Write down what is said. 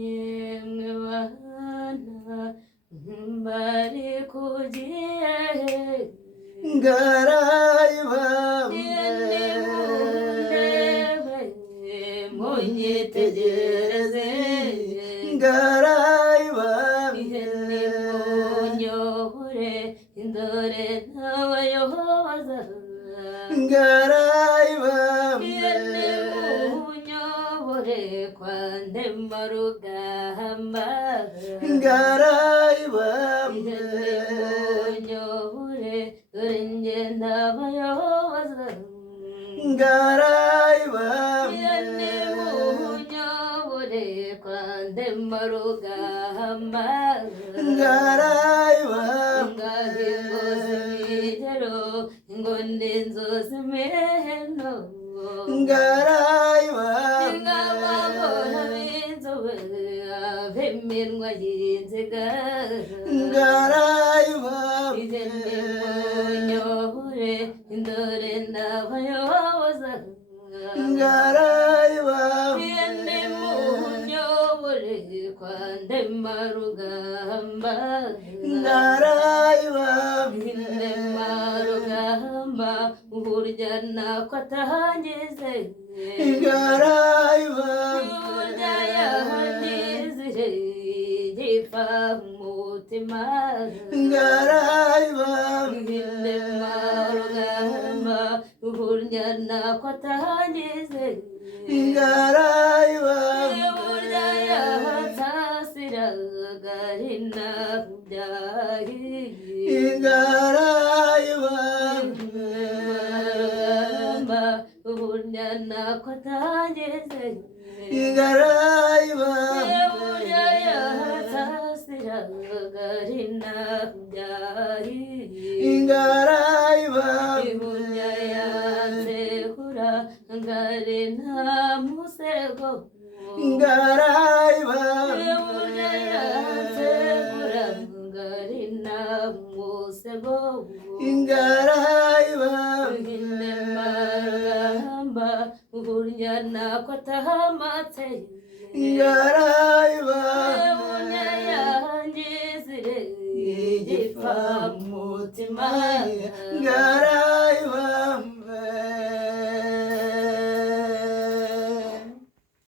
yemwe bana bari kugiye ngarayi bamwe munyitegereze ngarayi bamwe munyobore indore n'abayoboza ngarayi bamwe munyobore kwa Ndemarugamba ngarayi bamwe munyobore dore njye ndabayoboza ngarayi bamwe munyobore kwa Ndemarugamba ngarayi bamwe ngahingoza imigero ngo ndinzoza imiheno ngarayi bamwe ngababona b'inzobe ab'iminwa y'inziga ngarayi bamwe ihene munyobore indore n'abayoboza ngarayi bamwe ihene munyobore kwa Ndemarugamba ngarayi bamwe Ndemarugamba burya nako atahangize ngarayi bamwe burya yahangize gipfa umutima ngarayi bamwe Ndemarugamba burya nako atahangize ngarayi bamwe burya yahatasiraga ari naho byahiye ngarayi bamwe burya nako atageze ngarayi bamwe burya yahatasiraga ari naho byahiye ngarayi bamwe burya yansekura ngari nta musego ngarayi bamwe burya yansekura ngari nta musego ngarayi bamwe Ndemarugamba burya nako atahamatse ngarayi bamwe burya yahangizire igipfa mu mutima ngarayi